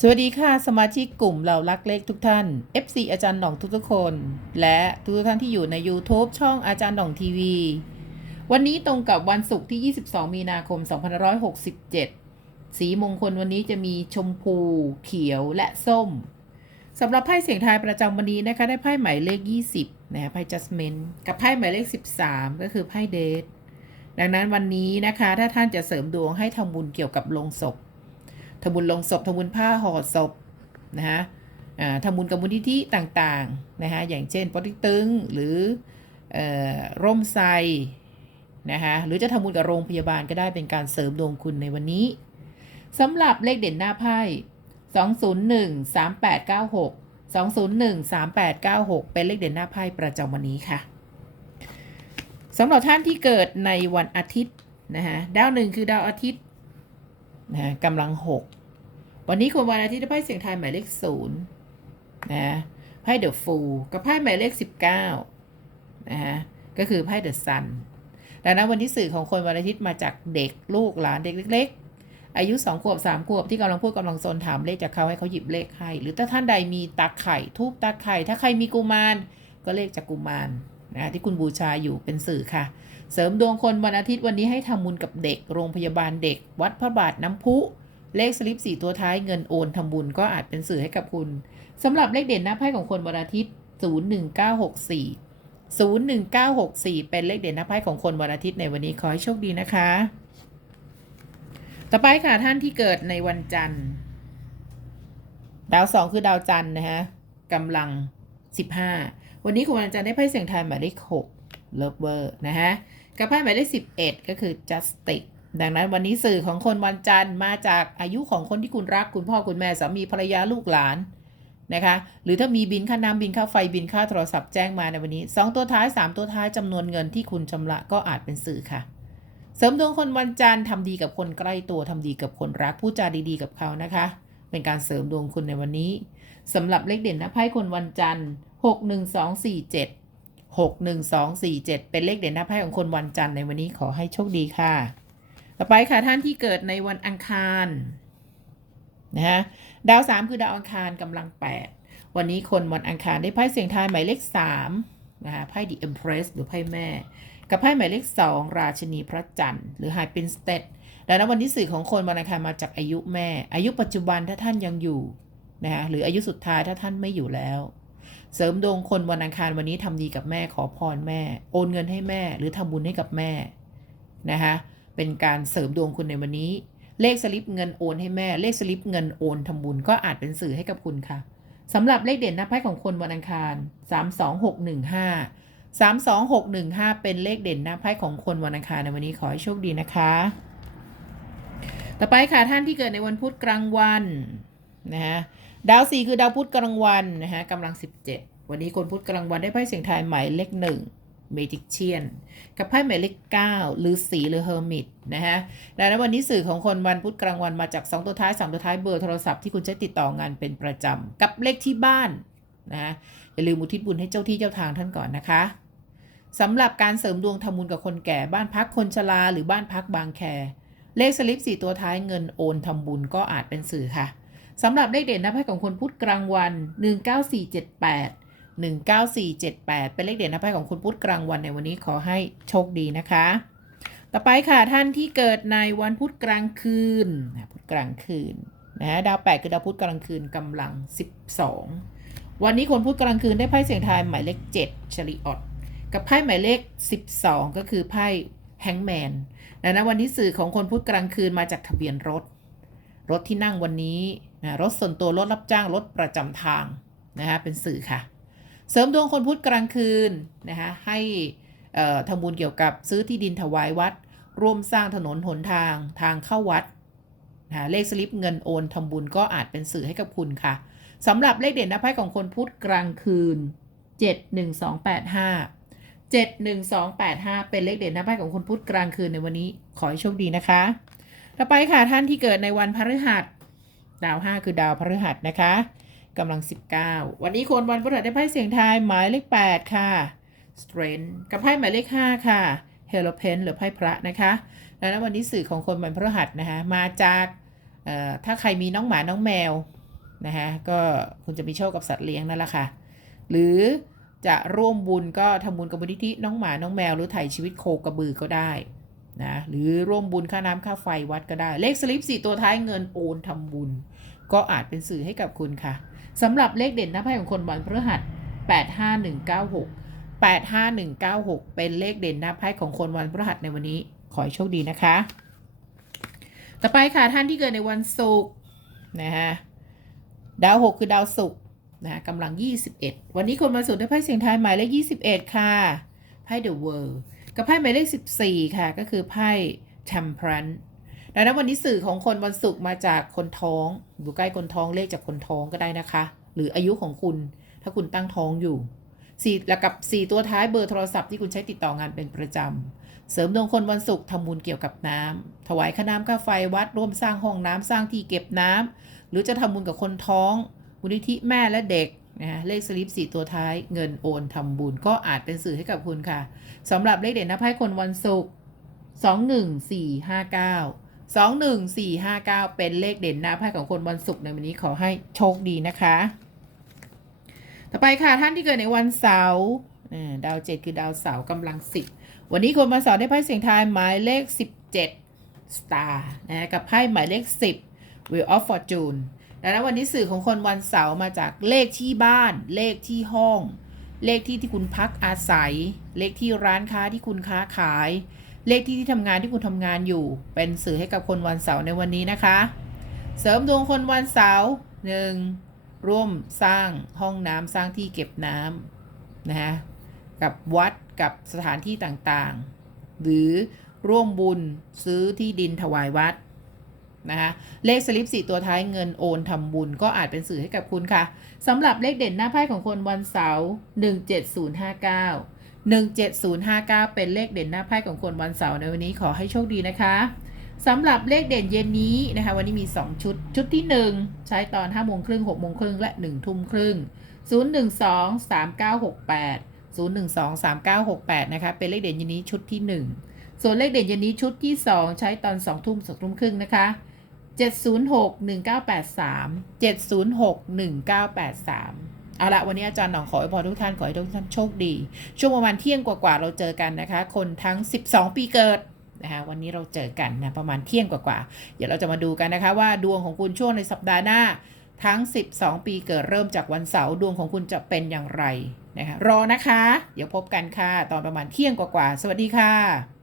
สวัสดีค่ะ สมาชิกกลุ่มเรารักเลขทุกท่าน FC อาจารย์หน่องทุกๆคน และทุกท่านที่อยู่ใน YouTube ช่องอาจารย์หน่องทีวี วันนี้ตรงกับวันศุกร์ที่ 22 มีนาคม 2567 สีมงคลวันนี้จะมีชมพู เขียวและส้มสำหรับไพ่เสียงทายประจำวันนี้นะคะ ได้ไพ่หมายเลข 20นะไพ่ Judgment กับไพ่หมายเลข 13 ก็คือไพ่เดทดังนั้นวันนี้นะคะ ถ้าท่านจะเสริมดวงให้ทำบุญเกี่ยวกับโลงศพ ทำบุญลงศพทำบุญผ้าห่อศพนะฮะทำบุญกับมูลนิธิต่างๆนะฮะอย่างเช่นปอติตึงหรืออร่มไทรนะคะหรือจะทำบุญกับโรงพยาบาลก็ได้เป็นการเสริมดวงคุณในวันนี้สำหรับเลขเด่นหน้าไพ่201 3896 201 3896 เป็นเลขเด่นหน้าไพ่ประจำวันนี้ค่ะสำหรับท่านที่เกิดในวันอาทิตย์นะฮะดาวหนึ่งคือดาวอาทิตย์นะะกำลังหก วันนี้คนวันอาทิตย์ไพ่เสียงทายหมายเลขศูนย์นะไพ่เดอะฟูกับไพ่หมายเลขสิบเก้านะฮะก็คือไพ่เดอะซันดังนั้นวันที่สื่อของคนวันอาทิตย์มาจากเด็กลูกหลานเด็กเล็ก ๆ อายุสองขวบสามขวบที่กำลังพูดกำลังโซนถามเลขจากเขาให้เขาหยิบเลขให้หรือถ้าท่านใดมีตาไข่ทูบตาไข่ถ้าใครมีกุมารก็เลขจากกุมารนะที่คุณบูชาอยู่เป็นสื่อค่ะ เสริมดวงคนวันอาทิตย์วันนี้ให้ทำบุญกับเด็ก โรงพยาบาลเด็ก วัดพระบาทน้ำพุ เลขสลิปสี่ตัวท้ายเงินโอนทำบุญก็อาจเป็นสื่อให้กับคุณสำหรับเลขเด่นหน้าไพ่ของคนวันอาทิตย์ 01964 01964 เป็นเลขเด่นหน้าไพ่ของคนวันอาทิตย์ในวันนี้ขอให้โชคดีนะคะ ต่อไปค่ะท่านที่เกิดในวันจันทร์ ดาวสองคือดาวจันทร์นะฮะกำลัง 15 วันนี้คุณวันจันทร์ได้ไพ่เสียงทายหมายเลข6 Lover นะฮะกับไพ่หมายเลข11 ก็คือ Justice ดังนั้นวันนี้สื่อของคนวันจันทร์มาจากอายุของคนที่คุณรักคุณพ่อคุณแม่สามีภรรยาลูกหลานนะคะหรือถ้ามีบินค่าน้ำบินค่าไฟบินค่าโทรศัพท์แจ้งมาในวันนี้ 2 ตัวท้าย 3 ตัวท้ายจำนวนเงินที่คุณชำระก็อาจเป็นสื่อค่ะ เสริมดวงคนวันจันทร์ทำดีกับคนใกล้ตัวทำดีกับคนรักพูดจาดีๆกับเขานะคะ เป็นการเสริมดวงคุณในวันนี้สำหรับเลขเด่นนะไพ่คนวันจันทร์6 1 2 4 7 6 1 2 4 7 เป็นเลขเด่นน้าไพ่ของคนวันจันทร์ในวันนี้ขอให้โชคดีค่ะ ต่อไปค่ะท่านที่เกิดในวันอังคารนะฮะดาวสามคือดาวอังคารกำลัง8วันนี้คนวันอังคารได้ไพ่เสียงทายหมายเลข3นะคะไพ่ The Empress หรือไพ่แม่ กับไพ่หมายเลข2ราชินีพระจันทร์หรือ High Priestess ดังนั้นวันที่สื่อของคนวันอังคารมาจากอายุแม่ อายุปัจจุบันถ้าท่านยังอยู่นะคะหรืออายุสุดท้ายถ้าท่านไม่อยู่แล้ว เสริมดวงคนวันอังคารวันนี้ทำดีกับแม่ขอพรแม่ โอนเงินให้แม่หรือทำบุญให้กับแม่นะคะ เป็นการเสริมดวงคุณในวันนี้ เลขสลิปเงินโอนให้แม่ เลขสลิปเงินโอนทำบุญก็อาจเป็นสื่อให้กับคุณค่ะสำหรับเลขเด่นหน้าไพ่ของคนวันอังคาร 32615 32615 เป็นเลขเด่นหน้าไพ่ของคนวันอังคารในวันนี้ขอให้โชคดีนะคะ ต่อไปค่ะท่านที่เกิดในวันพุธกลางวันนะฮะดาวสี่คือดาวพุธกลางวันนะฮะกำลัง 17 วันนี้คนพุธกลางวันได้ไพ่เสียงทายหมายเลขหนึ่ง เมจิกเชียนกับไพ่หมายเลข9หรือสีหรือเฮอร์มิตนะฮะดังนั้นวันนี้สื่อของคนวันพุธกลางวันมาจาก 2 ตัวท้าย 3 ตัวท้ายเบอร์โทรศัพท์ที่คุณใช้ติดต่องานเป็นประจำ กับเลขที่บ้านนะะอย่าลืมอุทิศบุญให้เจ้าที่เจ้าทางท่านก่อนนะคะสำหรับการเสริมดวงทำบุญกับคนแก่บ้านพักคนชราหรือบ้านพักบางแค เลขสลิป4ตัวท้ายเงินโอนทำบุญก็อาจเป็นสื่อค่ะสำหรับเลขเด่นนะไพ่ของคนพุธกลางวัน 19478 19478 เป็นเลขเด่นนะไพ่ของคุณพุธกลางวันในวันนี้ขอให้โชคดีนะคะ ต่อไปค่ะท่านที่เกิดในวันพุธกลางคืนพุธกลางคืนนะดาวแปดคือดาวพุธกลางคืนกำลัง 12 วันนี้คนพุธกลางคืนได้ไพ่เสียงทายหมายเลข7ชริออตกับไพ่หมายเลข 12 ก็คือไพ่แฮงแมนนั้นวันนี้สื่อของคนพุธกลางคืนมาจากทะเบียนรถ รถที่นั่งวันนี้นะรถส่วนตัวรถรับจ้างรถประจำทางนะคะเป็นสื่อค่ะ เสริมดวงคนพุธกลางคืนนะคะให้ทำบุญเกี่ยวกับซื้อที่ดินถวายวัด ร่วมสร้างถนนหนทางทางเข้าวัดนะเลขสลิปเงินโอนทำบุญก็อาจเป็นสื่อให้กับคุณค่ะสำหรับเลขเด่นหน้าไพ่ของคนพุธกลางคืน 71285 71285 เป็นเลขเด่นหน้าไพ่ของคนพุธกลางคืนในวันนี้ขอให้โชคดีนะคะ ต่อไปค่ะท่านที่เกิดในวันพฤหัสดาว 5 คือดาวพฤหัสนะคะ กำลัง 19 วันนี้คนวันพฤหัสได้ไพ่เสียงทายหมายเลข 8 ค่ะ Strength กับไพ่หมายเลข 5 ค่ะ h e l o p e n หรือไพ่พระนะคะดังนั้นวันนี้สื่อของคนวันพฤหัสนะคะมาจากถ้าใครมีน้องหมาน้องแมวนะคะก็คุณจะมีโชคกับสัตว์เลี้ยงนั่นแหละค่ะ หรือจะร่วมบุญก็ทำบุญกับมูลนิธิน้องหมาน้องแมว หรือถ่ายชีวิตโคกระบือก็ได้นะหรือร่วมบุญค่าน้ำค่าไฟวัดก็ได้ เลขสลิปสี่ตัวท้ายเงินโอนทำบุญ ก็อาจเป็นสื่อให้กับคุณค่ะ สำหรับเลขเด่นหน้าไพ่ของคนวันพฤหัส 85196 85196 เป็นเลขเด่นหน้าไพ่ของคนวันพฤหัสในวันนี้ ขอให้โชคดีนะคะ ต่อไปค่ะท่านที่เกิดในวันศุกร์นะฮะดาว 6 คือดาวศุกร์นะกำลัง 21 วันนี้คนวันศุกร์ได้ไพ่เสียงทายหมายเลข 21 ค่ะ ไพ่ The World กับไพ่หมายเลข 14 ค่ะ ก็คือไพ่ Temperance ดังนั้นวันนี้สื่อของคนวันศุกร์มาจากคนท้อง อยู่ใกล้คนท้องเลขจากคนท้องก็ได้นะคะ หรืออายุของคุณถ้าคุณตั้งท้องอยู่สี่แล้วกับ 4 ตัวท้ายเบอร์โทรศัพท์ที่คุณใช้ติดต่องานเป็นประจำ เสริมดวงคนวันศุกร์ทำบุญเกี่ยวกับน้ำถวายค่าน้ำค่าไฟวัดร่วมสร้างห้องน้ำสร้างที่เก็บน้ำหรือจะทำบุญกับคนท้องมูลนิธิแม่และเด็กนะฮะเลขสลิปสี่ตัวท้ายเงินโอนทำบุญก็อาจเป็นสื่อให้กับคุณค่ะสำหรับเลขเด่นน้าไพ่คนวันศุกร์ส องหนึ่งสี่ห้าเก้าสองหนึ่งสี่ห้าเก้าเป็นเลขเด่นหน้าไพ่ของคนวันศุกร์ในวันนี้ขอให้โชคดีนะคะ ต่อไปค่ะท่านที่เกิดในวันเสาร์ดาวเจ็ดคือดาวเสาร์กำลังสิบวันนี้คนมาสอนได้ไพ่เสียงทายหมายเลข 17 Star นะกับไพ่หมายเลข 10 Wheel of Fortune ดังนั้นวันนี้สื่อของคนวันเสาร์มาจากเลขที่บ้าน เลขที่ห้อง เลขที่ที่คุณพักอาศัย เลขที่ร้านค้าที่คุณค้าขาย เลขที่ที่ทำงานที่คุณทำงานอยู่ เป็นสื่อให้กับคนวันเสาร์ในวันนี้นะคะ เสริมดวงคนวันเสาร์หนึ่งร่วมสร้างห้องน้ำสร้างที่เก็บน้ำนะฮะกับวัดกับสถานที่ต่างๆ หรือร่วมบุญซื้อที่ดินถวายวัดนะคะเลขสลิปสี่ตัวท้ายเงินโอนทำบุญก็อาจเป็นสื่อให้กับคุณค่ะสำหรับเลขเด่นหน้าไพ่ของคนวันเสาร์17059 17059 เป็นเลขเด่นหน้าไพ่ของคนวันเสาร์ในวันนี้ขอให้โชคดีนะคะสำหรับเลขเด่นเย็นนี้นะคะ วันนี้มี 2 ชุด ชุดที่ 1 ใช้ตอน5โมงครึ่ง6โมงครึ่งและ1ทุ่มครึ่ง012 3968 0123968 นะคะ เป็นเลขเด่นเย็นนี้ชุดที่ 1 ส่วนเลขเด่นเย็นนี้ชุดที่ 2 ใช้ตอน2ทุ่ม2ทุ่มครึ่งนะคะ 706 1983 706 1983 เอาละวันนี้อาจารย์หนองขอให้พรทุกท่านขอให้ทุกท่านโชคดี ช่วงประมาณเที่ยงกว่าๆเราเจอกันนะคะ คนทั้ง 12 ปีเกิดนะคะวันนี้เราเจอกันนะประมาณเที่ยงกว่าๆเดี๋ยวเราจะมาดูกันนะคะ ว่าดวงของคุณช่วงในสัปดาห์หน้าทั้ง 12 ปีเกิดเริ่มจากวันเสาร์ดวงของคุณจะเป็นอย่างไรนะคะรอนะคะ เดี๋ยวพบกันค่ะ ตอนประมาณเที่ยงกว่าๆสวัสดีค่ะ